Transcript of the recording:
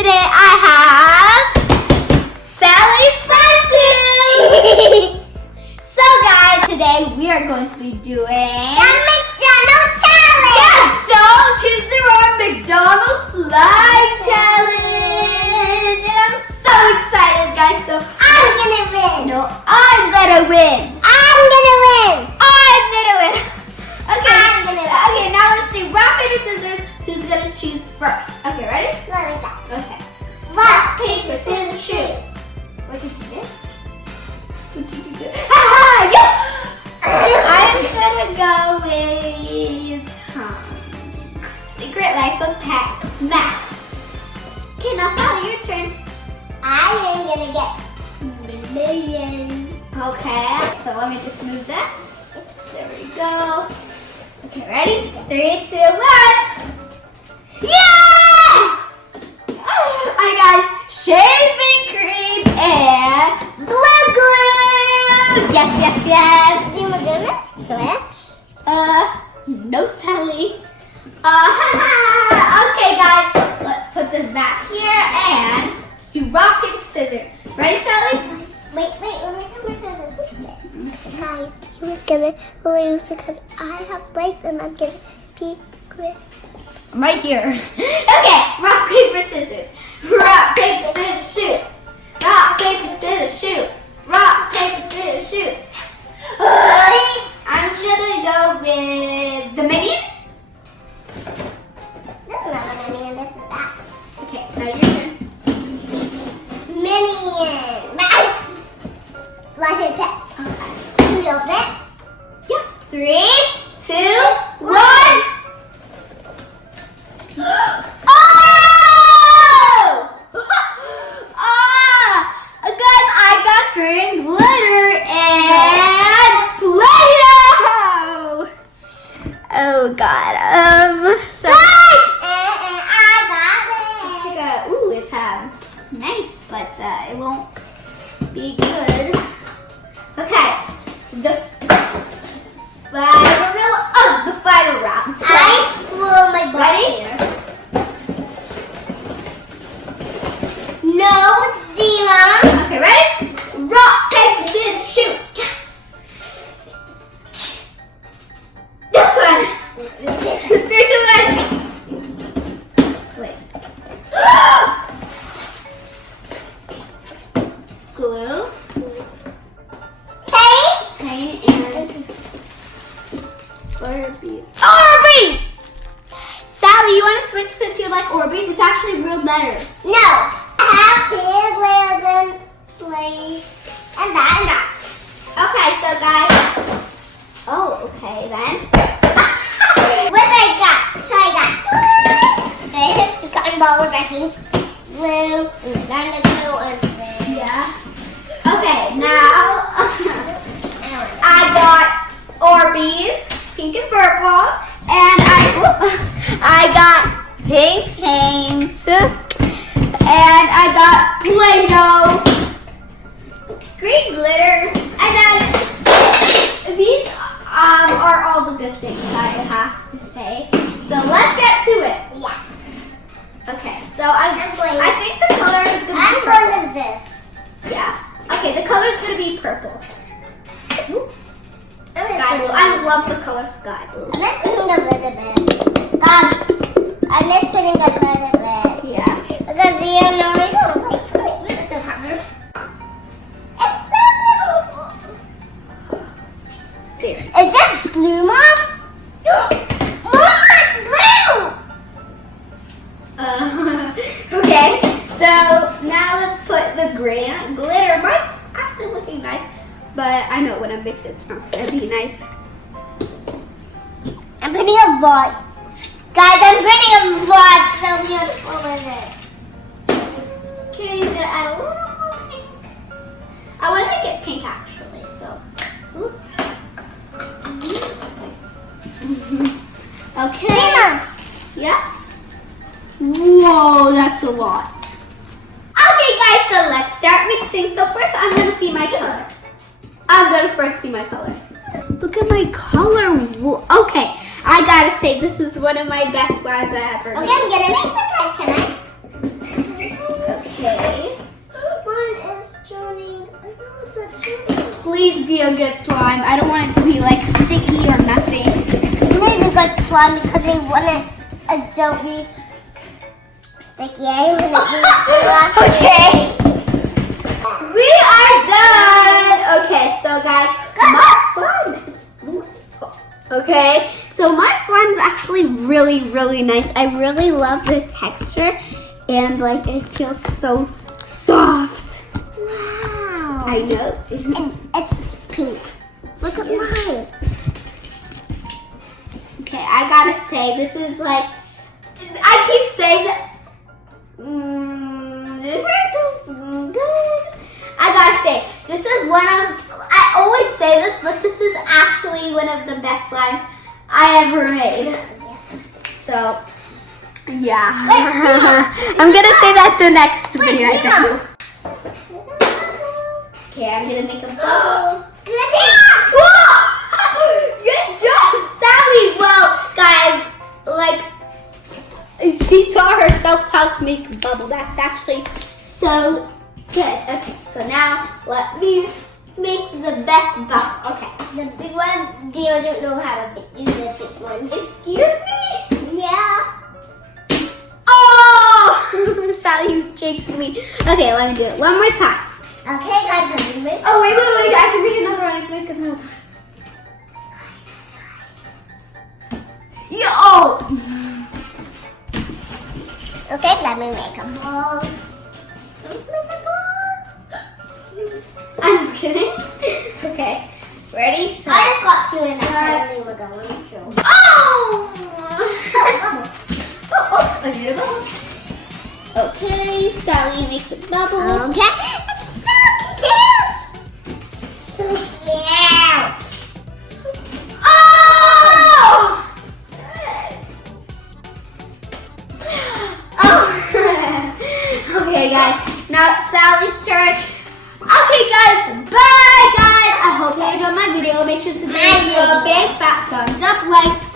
today I have Sally's Fancy. So guys, today we are going to be doing the McDonald's challenge. Yeah, don't choose the wrong McDonald's slide challenge. And I'm so excited, guys. So I'm gonna win. no, I'm gonna win. I'm gonna win. I'm gonna win. Okay. I'm gonna win. Okay, now let's see. Rock, paper, scissors. Who's gonna choose first? Okay, ready? Let me back. Okay. Rock, paper, scissors, shoot. What did you do? What did you do? Ah, yes! I'm gonna go with Secret Life of Pets Max. Okay, now Sally, your turn. I am gonna get millions. Okay, so let me just move this. There we go. Okay, ready? 3, 2, 1. Yes! I got shaving cream and glue. Yes, yes, yes. Do you want to do it? Switch. No, Sally. Okay, guys, let's put this back here and let's do rock, paper, scissors. Ready, Sally? Wait, let me tell my friend a secret. Guys, he was gonna lose because I have legs and I'm gonna be quick. I'm right here. Okay, rock, paper, scissors. Rock, paper, scissors, shoot. Rock, paper, scissors, shoot. Rock, paper, scissors, shoot. Yes. I'm gonna go with the minions. This is not a minion, this is that. Okay, now your turn. Minion. Nice. Life and pets. Okay. Can you open it? Yeah. 3, 2, 1. Oh! Guys, I got green glitter and Play-Doh. Oh God. So I got it. ooh, it's nice, but it won't be good. Okay, I don't know. Oh, the final round. So, I threw my ball ready? here. No, Deema. Okay, ready? Rock, paper, scissors, shoot. Yes. This one. 3, 2, 1. Wait. Glue. Paint and Orbeez. Orbeez! Sally, you want to switch since you like Orbeez? It's actually real better. No. I have 2 layers and plates. And that. Okay, so guys. Oh, okay then. What I got? So I got this cotton ball with Becky, blue, and then the blue and red. Yeah. Okay, now I got Orbeez, pink and purple, and I got pink paint, and I got Play-Doh, green glitter, and then these are all the good things I have to say. So let's get to it. Yeah. Okay, so I think the color is gonna be I'm purple. going with this. Yeah. Okay, the color is gonna be purple. Ooh. Sky blue. I love the color sky blue. I'm not putting a little bit. I'm just putting a little bit. Yeah. Because you know, wait, look at the cover. It's so little. There. Is this blue, Mom? Mom, blue! Okay, so now let's put the green glitter. Mine's actually looking nice, but I know when I mix it, it's not gonna be nice. I'm putting a lot. Guys, I'm putting a lot so beautiful with it. Okay, I'm gonna add a little more pink. I want to make it pink actually, so. Ooh. Okay. Deema. Yeah. Whoa, that's a lot. Okay, guys, so let's start mixing. So first, I'm gonna see my color. I'm gonna first see my color. Look at my color. Okay, I gotta say this is one of my best slides I ever made. Okay, I'm gonna mix it, guys. Can I? Okay. Mine is turning. I know it's a turning. Please be a good slime. I don't want it to be like sticky or nothing. Please a good slime because I want it don't be sticky. I want it to be Okay. We are done. Okay, so guys, my slime. Okay, so my slime's actually really, really nice. I really love the texture and like it feels so soft. Wow. I know. And it's pink. Look at mine. Okay, I gotta say, this is like, I keep saying that. This is good. I gotta say, this is one of, I always say this, but this is actually one of the best slimes I ever made. So, yeah. I'm gonna say that the next video, I think. Okay, I'm gonna make a bubble. Good job, Sally! Well, guys, like, she taught herself how to make a bubble. That's actually so good. Okay, so now let me make the best bubble. Okay. The big one, Deema don't know how to do the big one. Excuse me? Yeah. Oh! Sally, you jinxed me. Okay, let me do it one more time. Okay, guys, let me make. Oh, wait. I can make another one. I can make another one. Yo! Okay, let me make a ball. I'm just kidding. Okay. Ready? So. I just got two in there. I think we're going to. Oh! I did a bubble. Okay, Sally, make the bubble. Okay. It's so cute. So cute. Oh! Oh! Okay, guys. Now Sally's turn. Okay, guys. Bye, guys. I hope you enjoyed my video. Make sure to give me a big fat thumbs up, like,